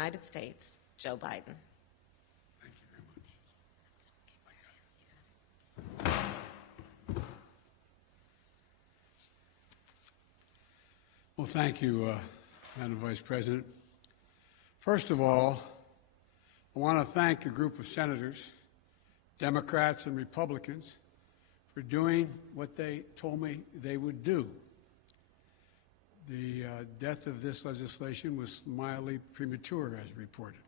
United States, Joe Biden. Thank you very much. Well, thank you, Madam Vice President. First of all, I want to thank a group of senators, Democrats and Republicans, for doing what they told me they would do. The death of this legislation was mildly premature, as reported.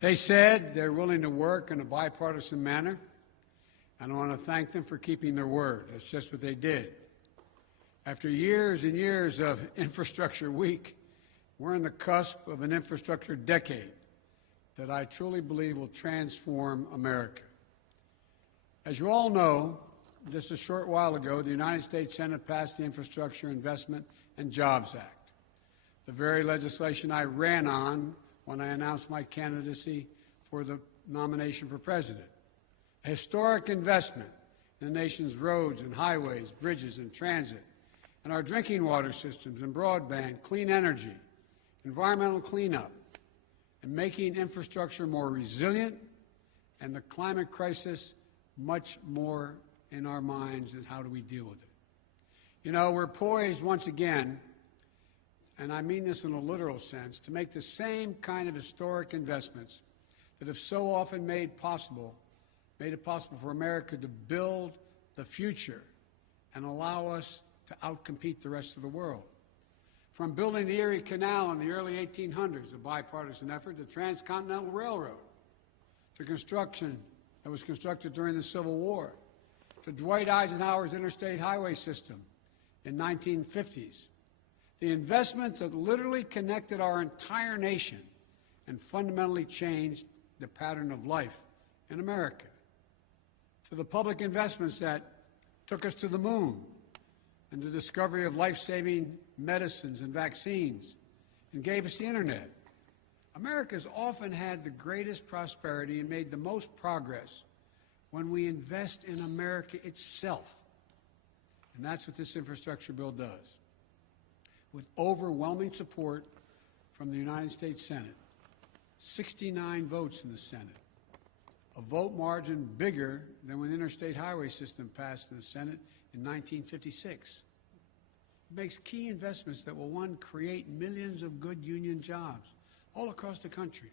They said they're willing to work in a bipartisan manner, and I want to thank them for keeping their word. That's just what they did. After years and years of infrastructure week, we're on the cusp of an infrastructure decade that I truly believe will transform America. As you all know, just a short while ago, the United States Senate passed the Infrastructure Investment and Jobs Act, the very legislation I ran on when I announced my candidacy for the nomination for president. A historic investment in the nation's roads and highways, bridges and transit, and our drinking water systems and broadband, clean energy, environmental cleanup, and making infrastructure more resilient and the climate crisis much more in our minds and how do we deal with it. You know, we're poised once again, and I mean this in a literal sense, to make the same kind of historic investments that have so often made it possible for America to build the future and allow us to outcompete the rest of the world. From building the Erie Canal in the early 1800s, a bipartisan effort, the Transcontinental Railroad, to construction that was constructed during the Civil War, to Dwight Eisenhower's interstate highway system in 1950s, the investments that literally connected our entire nation and fundamentally changed the pattern of life in America, to the public investments that took us to the moon and the discovery of life-saving medicines and vaccines and gave us the internet. America's often had the greatest prosperity and made the most progress when we invest in America itself. And that's what this infrastructure bill does. With overwhelming support from the United States Senate, 69 votes in the Senate, a vote margin bigger than when the interstate highway system passed in the Senate in 1956. It makes key investments that will, one, create millions of good union jobs all across the country,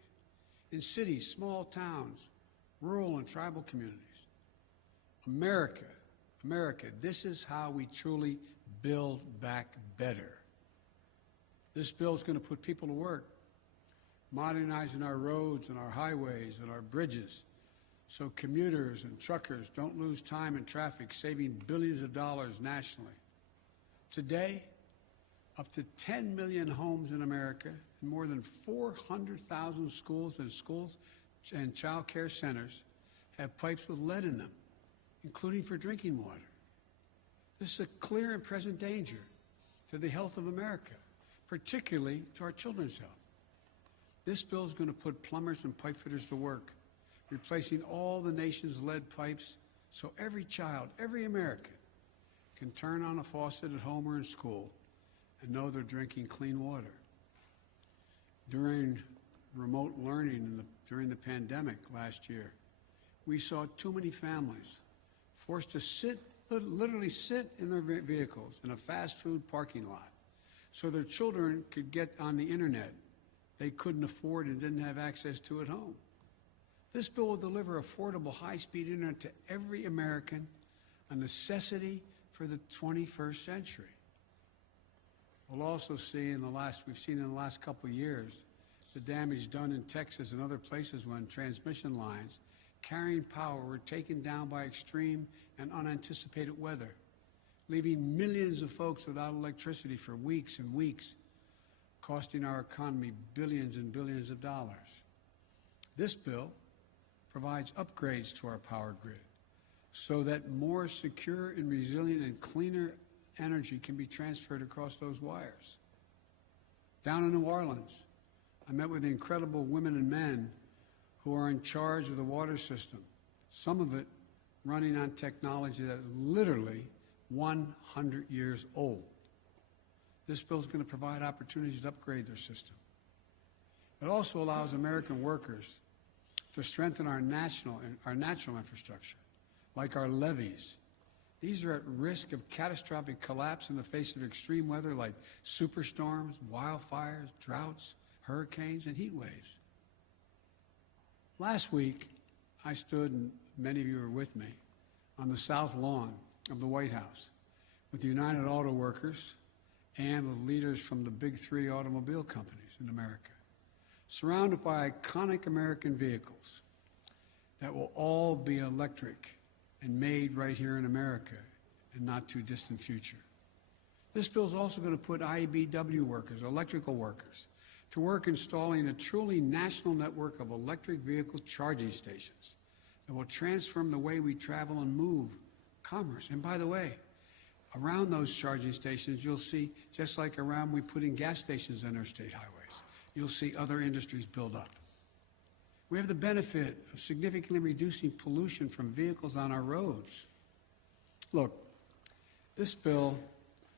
in cities, small towns, rural and tribal communities. America, this is how we truly build back better. This bill is going to put people to work, modernizing our roads and our highways and our bridges so commuters and truckers don't lose time in traffic, saving billions of dollars nationally. Today, up to 10 million homes in America and more than 400,000 schools and child care centers have pipes with lead in them, including for drinking water. This is a clear and present danger to the health of America, particularly to our children's health. This bill is going to put plumbers and pipe fitters to work, replacing all the nation's lead pipes so every child, every American, can turn on a faucet at home or in school and know they're drinking clean water. During remote learning during the pandemic last year, we saw too many families forced to literally sit in their vehicles in a fast food parking lot so their children could get on the internet they couldn't afford and didn't have access to at home. This bill will deliver affordable high-speed internet to every American, a necessity for the 21st century. We'll also see we've seen in the last couple of years the damage done in Texas and other places when transmission lines carrying power were taken down by extreme and unanticipated weather, leaving millions of folks without electricity for weeks and weeks, costing our economy billions and billions of dollars. This bill provides upgrades to our power grid so that more secure and resilient and cleaner energy can be transferred across those wires. Down in New Orleans, I met with the incredible women and men who are in charge of the water system, some of it running on technology that is literally 100 years old. This bill is going to provide opportunities to upgrade their system. It also allows American workers to strengthen our natural infrastructure, like our levees. These are at risk of catastrophic collapse in the face of extreme weather like superstorms, wildfires, droughts, hurricanes, and heat waves. Last week, I stood, and many of you were with me, on the south lawn of the White House with the United Auto Workers and with leaders from the big three automobile companies in America, surrounded by iconic American vehicles that will all be electric and made right here in America in not too distant future. This bill is also going to put IBEW workers, electrical workers, to work installing a truly national network of electric vehicle charging stations that will transform the way we travel and move commerce. And by the way, around those charging stations, you'll see, just like around we put in gas stations on interstate highways, you'll see other industries build up. We have the benefit of significantly reducing pollution from vehicles on our roads. Look, this bill,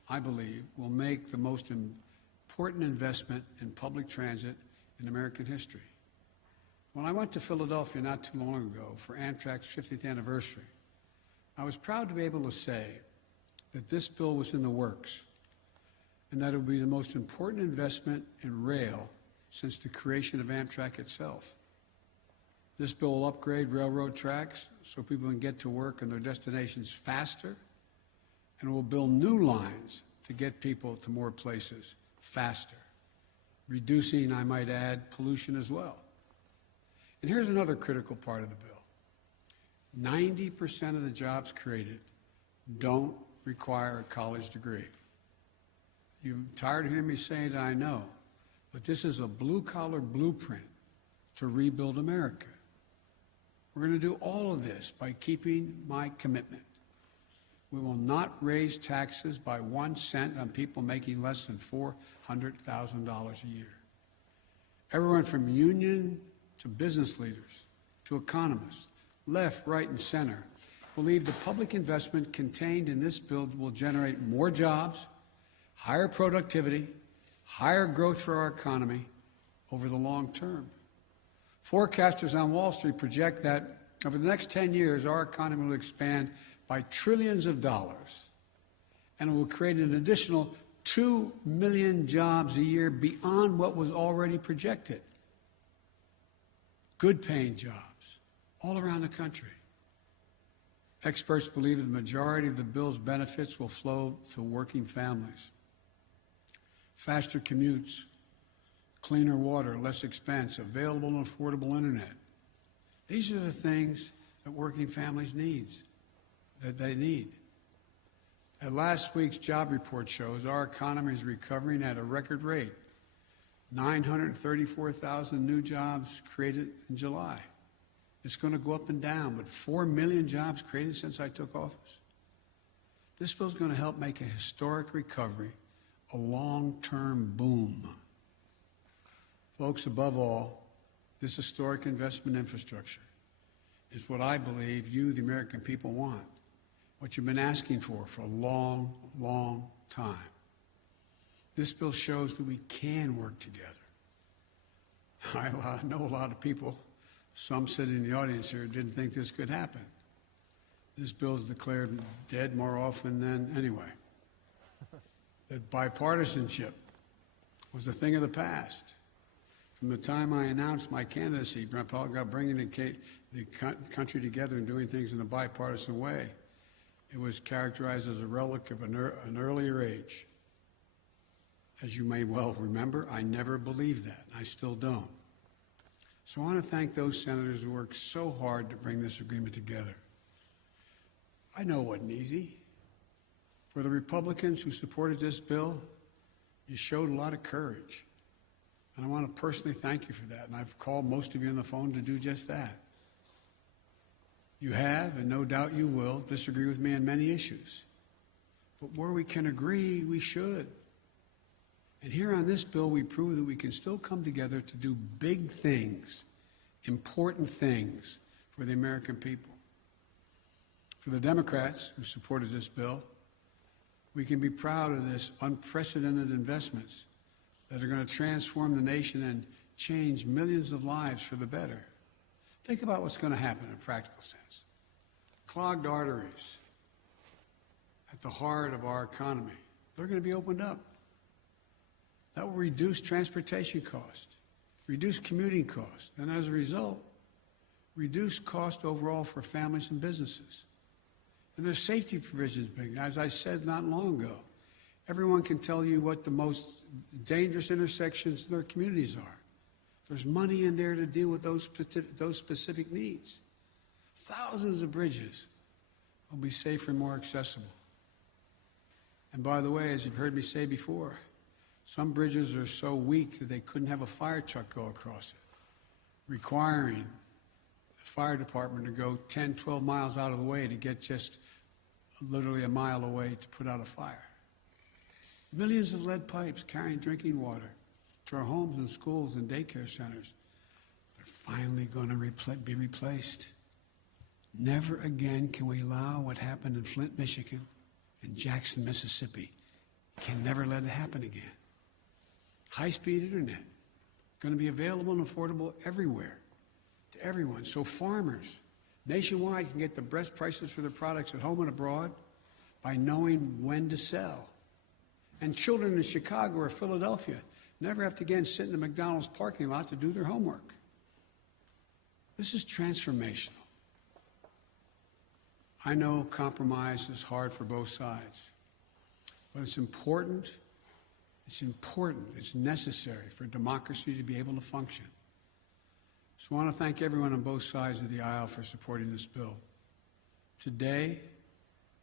I believe, will make the most important investment in public transit in American history. When I went to Philadelphia not too long ago for Amtrak's 50th anniversary, I was proud to be able to say that this bill was in the works and that it would be the most important investment in rail since the creation of Amtrak itself. This bill will upgrade railroad tracks so people can get to work and their destinations faster, and will build new lines to get people to more places faster, reducing, I might add, pollution as well. And here's another critical part of the bill. 90% of the jobs created don't require a college degree. You're tired of hearing me say it, I know, but this is a blue-collar blueprint to rebuild America. We're going to do all of this by keeping my commitment. We will not raise taxes by 1 cent on people making less than $400,000 a year. Everyone from union to business leaders to economists, left, right, and center, believe the public investment contained in this bill will generate more jobs, higher productivity, higher growth for our economy over the long term. Forecasters on Wall Street project that over the next 10 years, our economy will expand by trillions of dollars, and it will create an additional 2 million jobs a year beyond what was already projected. Good-paying jobs all around the country. Experts believe that the majority of the bill's benefits will flow to working families. Faster commutes, cleaner water, less expense, available and affordable internet. These are the things that working families need. And last week's job report shows our economy is recovering at a record rate. 934,000 new jobs created in July. It's going to go up and down, but 4 million jobs created since I took office. This bill is going to help make a historic recovery a long-term boom. Folks, above all, this historic investment in infrastructure is what I believe you, the American people, want, what you've been asking for a long, long time. This bill shows that we can work together. I know a lot of people, some sitting in the audience here, didn't think this could happen. This bill is declared dead more often than anyway. That bipartisanship was a thing of the past. From the time I announced my candidacy, about bringing the country together and doing things in a bipartisan way, it was characterized as a relic of an earlier age. As you may well remember, I never believed that, and I still don't. So I want to thank those senators who worked so hard to bring this agreement together. I know it wasn't easy. For the Republicans who supported this bill, you showed a lot of courage. And I want to personally thank you for that. And I've called most of you on the phone to do just that. You have, and no doubt you will, disagree with me on many issues. But where we can agree, we should. And here on this bill, we prove that we can still come together to do big things, important things for the American people. For the Democrats who supported this bill, we can be proud of this unprecedented investments that are going to transform the nation and change millions of lives for the better. Think about what's going to happen in a practical sense. Clogged arteries at the heart of our economy, they're going to be opened up. That will reduce transportation costs, reduce commuting costs, and as a result, reduce cost overall for families and businesses. And there's safety provisions being, as I said not long ago, everyone can tell you what the most dangerous intersections in their communities are. There's money in there to deal with those specific needs. Thousands of bridges will be safer and more accessible. And by the way, as you've heard me say before, some bridges are so weak that they couldn't have a fire truck go across it, requiring the fire department to go 10, 12 miles out of the way to get just literally a mile away to put out a fire. Millions of lead pipes carrying drinking water to our homes and schools and daycare centers, they're finally going to be replaced. Never again can we allow what happened in Flint, Michigan, and Jackson, Mississippi. Can never let it happen again. High-speed internet, going to be available and affordable everywhere, to everyone. So farmers nationwide can get the best prices for their products at home and abroad by knowing when to sell. And children in Chicago or Philadelphia never have to again sit in the McDonald's parking lot to do their homework. This is transformational. I know compromise is hard for both sides, but it's important, it's necessary for democracy to be able to function. So I want to thank everyone on both sides of the aisle for supporting this bill. Today,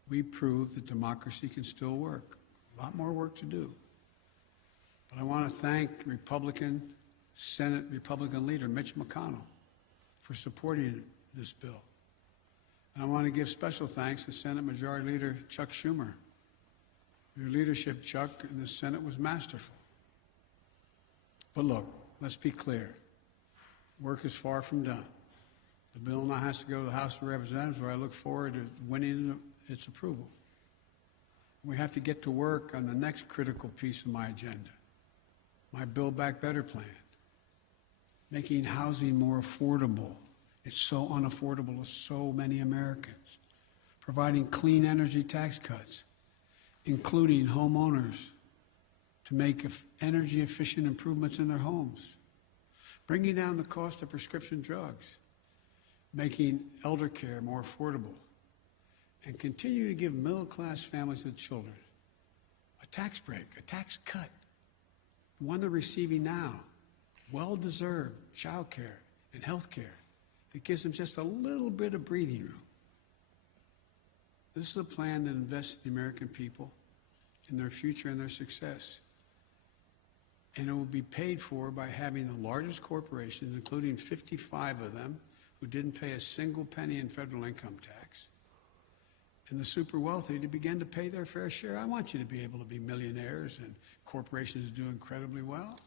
we proved that democracy can still work. A lot more work to do. But I want to thank Senate Republican leader Mitch McConnell for supporting this bill. And I want to give special thanks to Senate Majority Leader Chuck Schumer. Your leadership, Chuck, in the Senate was masterful. But look, let's be clear. Work is far from done. The bill now has to go to the House of Representatives, where I look forward to winning its approval. We have to get to work on the next critical piece of my agenda, my Build Back Better plan, making housing more affordable. It's so unaffordable to so many Americans. Providing clean energy tax cuts, including homeowners to make energy efficient improvements in their homes. Bringing down the cost of prescription drugs, making elder care more affordable, and continue to give middle-class families and children a tax break, a tax cut, the one they're receiving now, well-deserved child care and health care. It gives them just a little bit of breathing room. This is a plan that invests in the American people, in their future and their success. And it will be paid for by having the largest corporations, including 55 of them, who didn't pay a single penny in federal income tax, and the super wealthy to begin to pay their fair share. I want you to be able to be millionaires and corporations do incredibly well.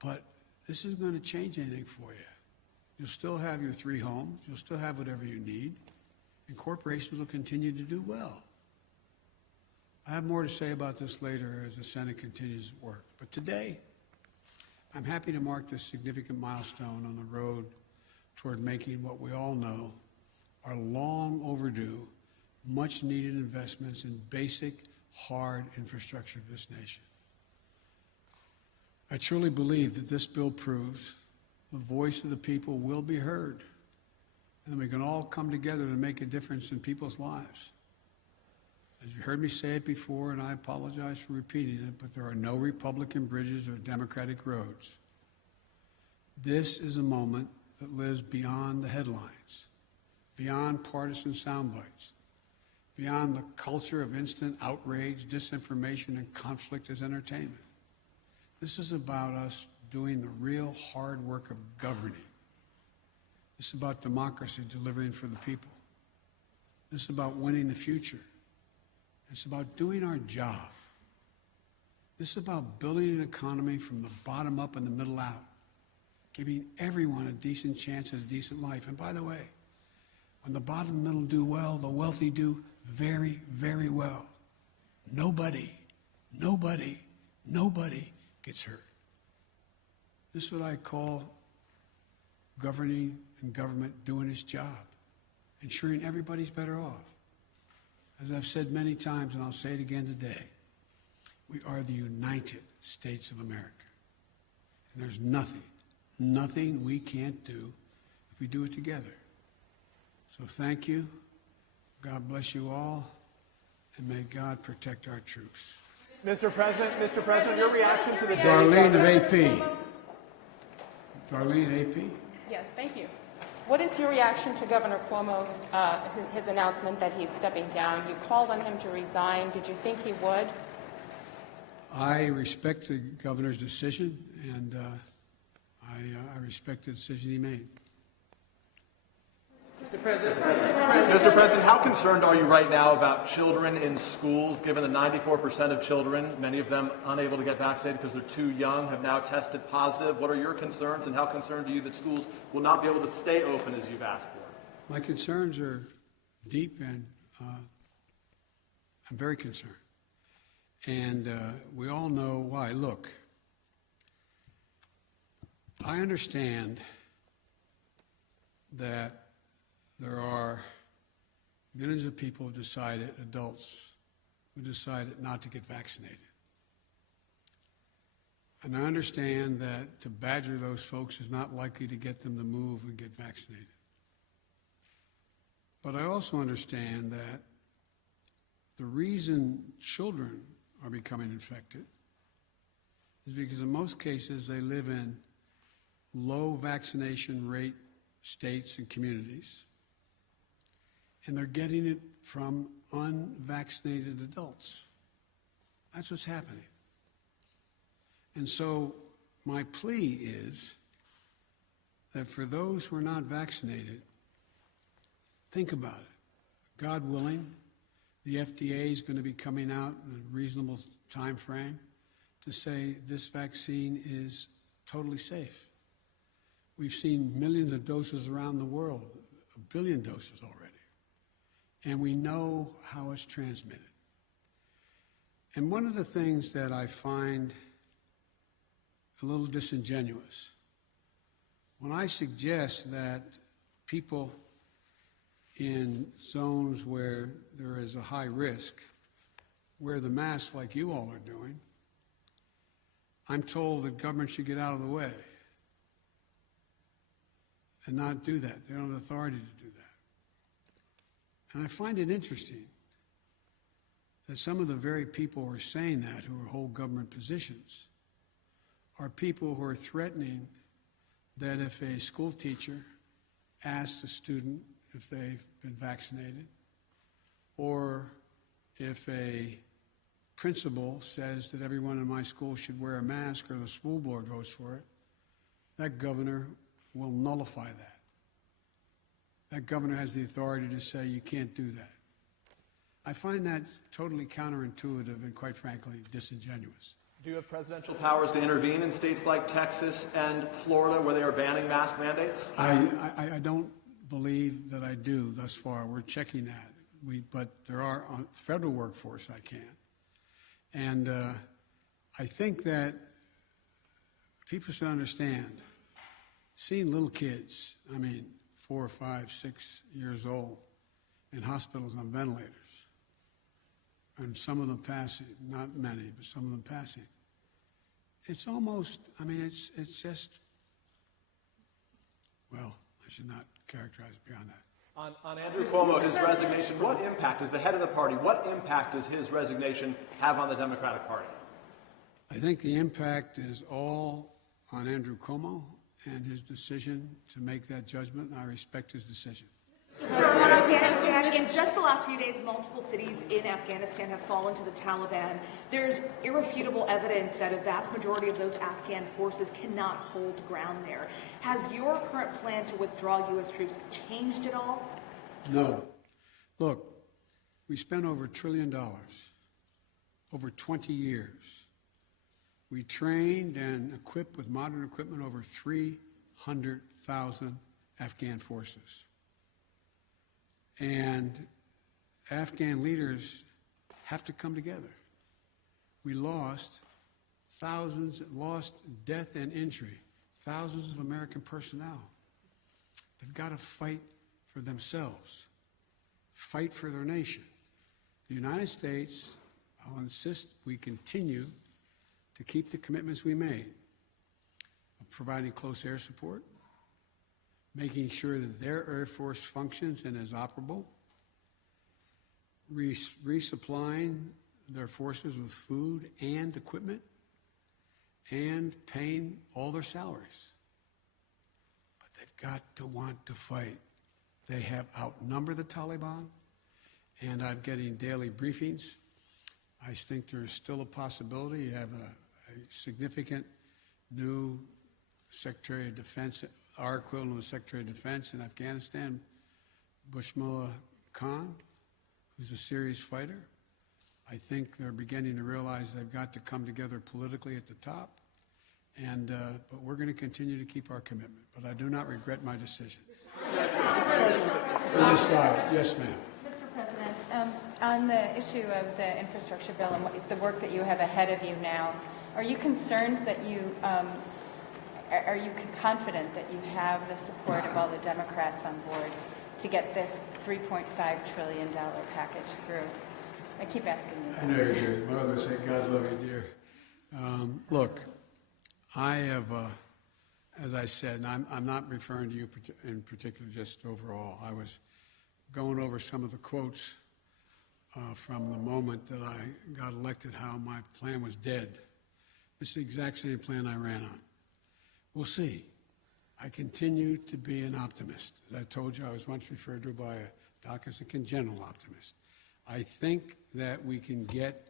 But this isn't going to change anything for you. You'll still have your 3 homes. You'll still have whatever you need. And corporations will continue to do well. I have more to say about this later as the Senate continues its work. But today, I'm happy to mark this significant milestone on the road toward making what we all know are long overdue, much needed investments in basic, hard infrastructure of this nation. I truly believe that this bill proves the voice of the people will be heard, and we can all come together to make a difference in people's lives. As you heard me say it before, and I apologize for repeating it, but there are no Republican bridges or Democratic roads. This is a moment that lives beyond the headlines, beyond partisan sound bites, beyond the culture of instant outrage, disinformation, and conflict as entertainment. This is about us doing the real hard work of governing. This is about democracy delivering for the people. This is about winning the future. It's about doing our job. This is about building an economy from the bottom up and the middle out, giving everyone a decent chance at a decent life. And by the way, when the bottom and middle do well, the wealthy do very, very well. Nobody gets hurt. This is what I call governing and government doing its job, ensuring everybody's better off. As I've said many times, and I'll say it again today, we are the United States of America. And there's nothing we can't do if we do it together. So thank you. God bless you all, and may God protect our troops. Mr. President, your reaction to the Darlene of AP. Darlene, AP. Yes, thank you. What is your reaction to Governor Cuomo's his announcement that he's stepping down? You called on him to resign. Did you think he would? I respect the governor's decision, and I respect the decision he made. Mr. President, how concerned are you right now about children in schools, given that 94% of children, many of them unable to get vaccinated because they're too young, have now tested positive? What are your concerns, and how concerned are you that schools will not be able to stay open as you've asked for? My concerns are deep, and I'm very concerned. And we all know why. Look, I understand that there are millions of people who decided, adults, who decided not to get vaccinated. And I understand that to badger those folks is not likely to get them to move and get vaccinated. But I also understand that the reason children are becoming infected is because in most cases they live in low vaccination rate states and communities, and they're getting it from unvaccinated adults. That's what's happening. And so my plea is that for those who are not vaccinated, think about it. God willing, the FDA is going to be coming out in a reasonable time frame to say this vaccine is totally safe. We've seen millions of doses around the world, 1 billion doses already. And we know how it's transmitted. And one of the things that I find a little disingenuous, when I suggest that people in zones where there is a high risk wear the mask like you all are doing, I'm told that government should get out of the way and not do that. They don't have authority to do that. And I find it interesting that some of the very people who are saying that, who hold government positions, are people who are threatening that if a school teacher asks a student if they've been vaccinated, or if a principal says that everyone in my school should wear a mask or the school board votes for it, that governor will nullify that. That governor has the authority to say you can't do that. I find that totally counterintuitive and, quite frankly, disingenuous. Do you have presidential powers to intervene in states like Texas and Florida where they are banning mask mandates? I don't believe that I do thus far. We're checking that. But there are on federal workforce I can. And I think that people should understand, seeing little kids, 4, 5, 6 years old, in hospitals on ventilators, and some of them passing, not many, but some of them passing. It's almost, it's just, well, I should not characterize it beyond that. On Andrew Cuomo, his resignation, what impact, as the head of the party, what impact does his resignation have on the Democratic Party? I think the impact is all on Andrew Cuomo and his decision to make that judgment, and I respect his decision. On Afghanistan, in just the last few days, multiple cities in Afghanistan have fallen to the Taliban. There's irrefutable evidence that a vast majority of those Afghan forces cannot hold ground there. Has your current plan to withdraw U.S. troops changed at all? No. Look, we spent over $1 trillion over 20 years. We trained and equipped with modern equipment over 300,000 Afghan forces. And Afghan leaders have to come together. We lost thousands, lost death and injury thousands of American personnel. They've got to fight for themselves, fight for their nation. The United States, I'll insist we continue to keep the commitments we made of providing close air support, making sure that their Air Force functions and is operable, resupplying their forces with food and equipment, and paying all their salaries. But they've got to want to fight. They have outnumbered the Taliban, and I'm getting daily briefings. I think there's still a possibility. You have a significant new Secretary of Defense, our equivalent of Secretary of Defense in Afghanistan, Bushmullah Khan, who's a serious fighter. I think they're beginning to realize they've got to come together politically at the top, but we're going to continue to keep our commitment. But I do not regret my decision. On this slide, yes, ma'am. Mr. President, on the issue of the infrastructure bill and the work that you have ahead of you now, are you concerned that are you confident that you have the support of all the Democrats on board to get this $3.5 trillion package through? I keep asking you that. I know you do. My mother would say, God love you, dear. Look, I have, as I said, and I'm not referring to you in particular, just overall. I was going over some of the quotes from the moment that I got elected, how my plan was dead. It's the exact same plan I ran on. We'll see. I continue to be an optimist. As I told you, I was once referred to by a doc as a congenital optimist. I think that we can get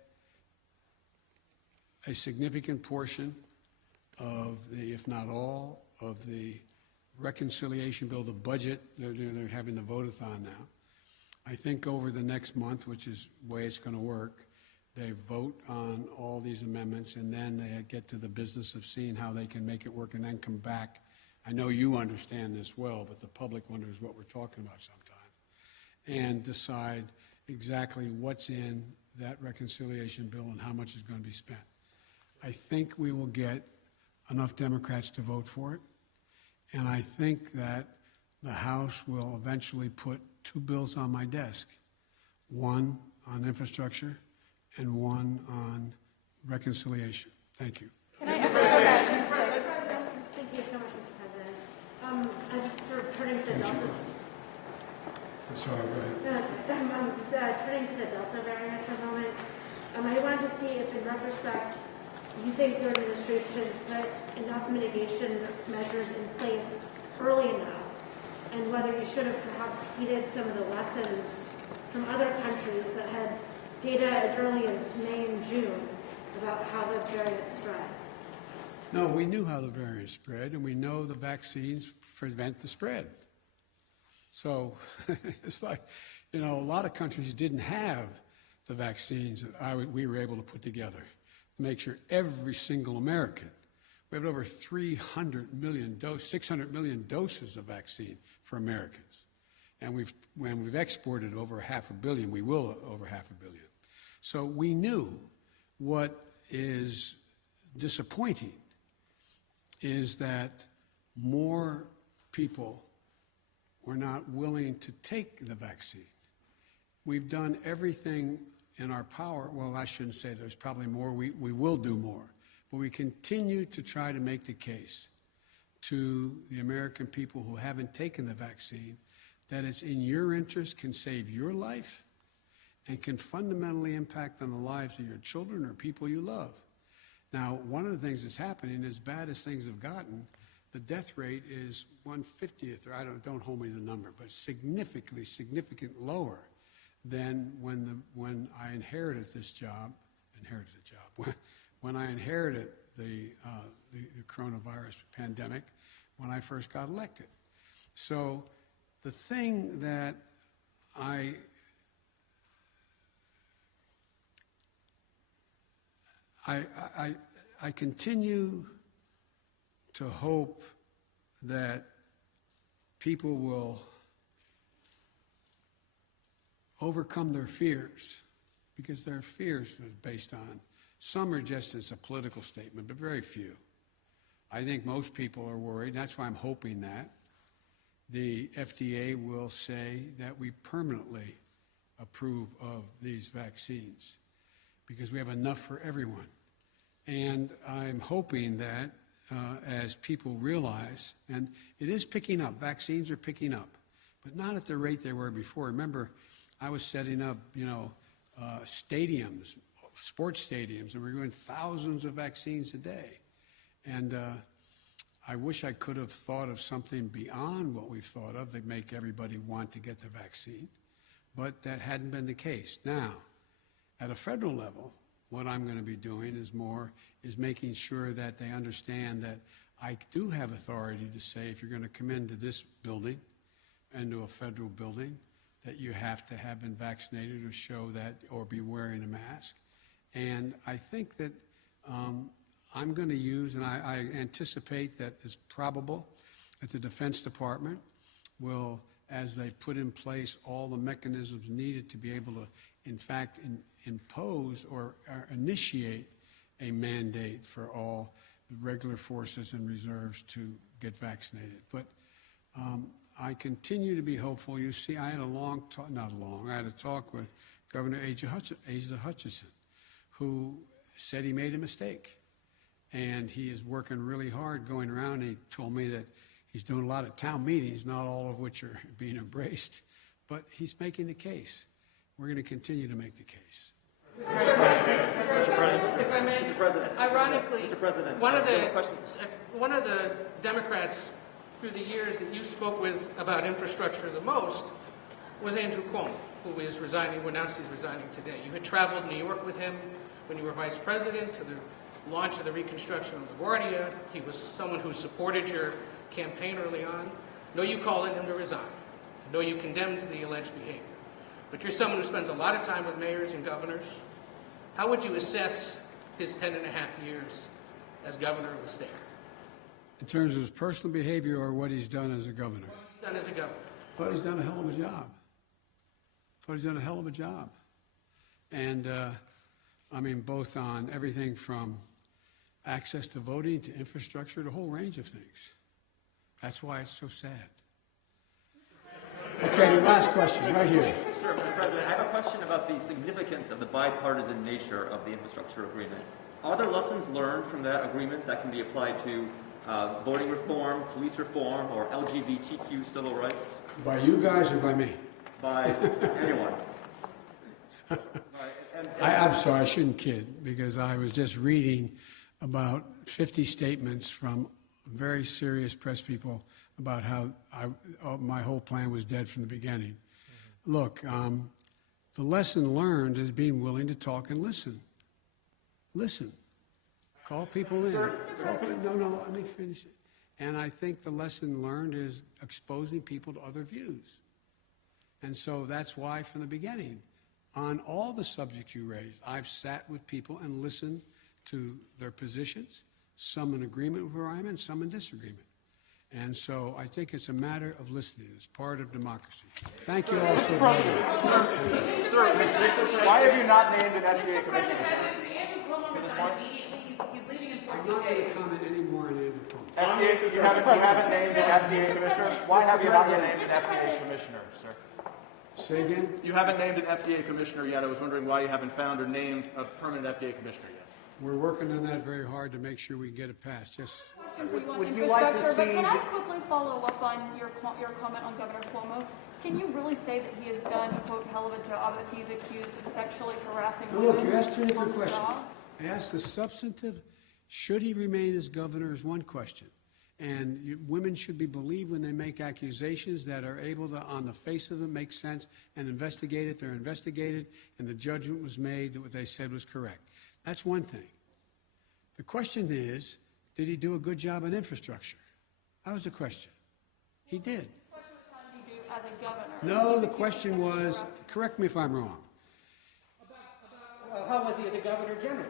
a significant portion of the, if not all, of the reconciliation bill, the budget they're having the vote-a-thon now. I think over the next month, which is the way it's going to work, they vote on all these amendments, and then they get to the business of seeing how they can make it work and then come back. I know you understand this well, but the public wonders what we're talking about sometimes, and decide exactly what's in that reconciliation bill and how much is going to be spent. I think we will get enough Democrats to vote for it, and I think that the House will eventually put two bills on my desk, one on infrastructure and one on reconciliation. Thank you. Can I ask you about Thank you so much, Mr. President. I'm just sort of turning to the Delta. I'm sorry, go ahead. I'm just turning to the Delta variant for a moment. I wanted to see if, in retrospect, you think your administration put enough mitigation measures in place early enough, and whether you should have perhaps heeded some of the lessons from other countries that had data as early as May and June about how the variant spread. No, we knew how the variant spread, and we know the vaccines prevent the spread. So it's like, a lot of countries didn't have the vaccines that we were able to put together to make sure every single American, we have over 600 million doses of vaccine for Americans. And we've exported over 500 million, we will over 500 million. So we knew what is disappointing is that more people were not willing to take the vaccine. We've done everything in our power. Well, I shouldn't say there's probably more. We will do more. But we continue to try to make the case to the American people who haven't taken the vaccine that it's in your interest, can save your life, and can fundamentally impact on the lives of your children or people you love. Now, one of the things that's happening, as bad as things have gotten, the death rate is 1/50th, or don't hold me to the number, but significantly lower than when I inherited this job, when I inherited the coronavirus pandemic, when I first got elected. So the thing that I continue to hope that people will overcome their fears, because their fears are based on, some are just as a political statement, but very few, I think most people are worried. That's why I'm hoping that the FDA will say that we permanently approve of these vaccines because we have enough for everyone. And I'm hoping that as people realize, and it is picking up, vaccines are picking up, but not at the rate they were before. Remember, I was setting up, stadiums, sports stadiums, and we're doing thousands of vaccines a day. And I wish I could have thought of something beyond what we've thought of that make everybody want to get the vaccine, but that hadn't been the case. Now, at a federal level, what I'm going to be doing is making sure that they understand that I do have authority to say if you're going to come into this building, into a federal building, that you have to have been vaccinated or show that or be wearing a mask. And I think that I'm going to use, and I anticipate that it's probable that the Defense Department will, as they put in place all the mechanisms needed to be able to, in fact, impose or initiate a mandate for all the regular forces and reserves to get vaccinated. But I continue to be hopeful. You see, I had I had a talk with Governor Asa Hutchinson, who said he made a mistake. And he is working really hard going around. He told me that he's doing a lot of town meetings, not all of which are being embraced, but he's making the case. We're going to continue to make the case. Mr. President. If I may, Mr. President. Ironically, Mr. President. one of the Democrats through the years that you spoke with about infrastructure the most was Andrew Cuomo, who is resigning, who announced he's resigning today. You had traveled New York with him when you were vice president to the launch of the reconstruction of LaGuardia. He was someone who supported your campaign early on. No, you called on him to resign. No, you condemned the alleged behavior. But you're someone who spends a lot of time with mayors and governors. How would you assess his 10 and a half years as governor of the state? In terms of his personal behavior or what he's done as a governor? What he's done as a governor. I thought he's done a hell of a job. And, both on everything from access to voting to infrastructure, the whole range of things. That's why it's so sad. Okay, last question, right here. Sure, Mr. President, I have a question about the significance of the bipartisan nature of the infrastructure agreement. Are there lessons learned from that agreement that can be applied to voting reform, police reform, or LGBTQ civil rights? By you guys or by me? By anyone. I'm sorry, I shouldn't kid, because I was just reading about 50 statements from very serious press people about how my whole plan was dead from the beginning. Mm-hmm. Look, the lesson learned is being willing to talk and listen. Listen. Call people in. No, let me finish it. And I think the lesson learned is exposing people to other views. And so that's why from the beginning, on all the subjects you raised, I've sat with people and listened to their positions, some in agreement with where I am and some in disagreement. And so I think it's a matter of listening. It's part of democracy. Thank you all so much. Sir, why have you not named an FDA commissioner, sir? To this point? I'm not going to comment any more on Andrew Cuomo. FDA, you haven't named an FDA commissioner? Why have you not yet named an FDA commissioner, sir? Say again? You haven't named an FDA commissioner yet. I was wondering why you haven't found or named a permanent FDA commissioner yet. We're working on that very hard to make sure we get it passed. Yes. Would you like to see? But can I quickly follow up on your comment on Governor Cuomo? Can you really say that he has done a quote hell of a job, that he's accused of sexually harassing women? Look, you asked two different on the questions. job? I asked the substantive, should he remain as governor, is one question. And women should be believed when they make accusations that are able to, on the face of them, make sense and investigate it. They're investigated, and the judgment was made that what they said was correct. That's one thing. The question is, did he do a good job on infrastructure? That was the question. He did. The question was, how did he do as a governor? No, the question was, correct me if I'm wrong. Well, how was he as a governor general?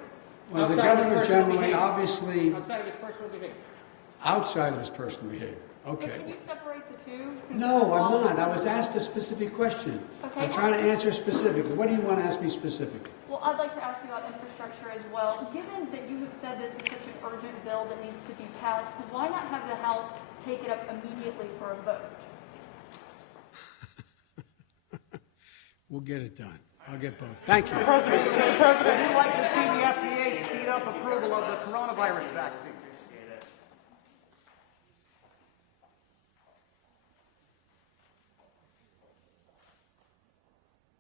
Well, as a governor generally, obviously, Outside of his personal behavior. outside of his personal behavior. Okay. But can you separate the two? Since No, there's I'm laws? not. I was asked a specific question. Okay. I'm trying to answer specifically. What do you want to ask me specifically? Well, Well, I'd like to ask you about infrastructure as well. Given that you have said this is such an urgent bill that needs to be passed, why not have the House take it up immediately for a vote? We'll get it done. I'll get both. Thank you. Mr. President, we'd like to see the FDA speed up approval of the coronavirus vaccine.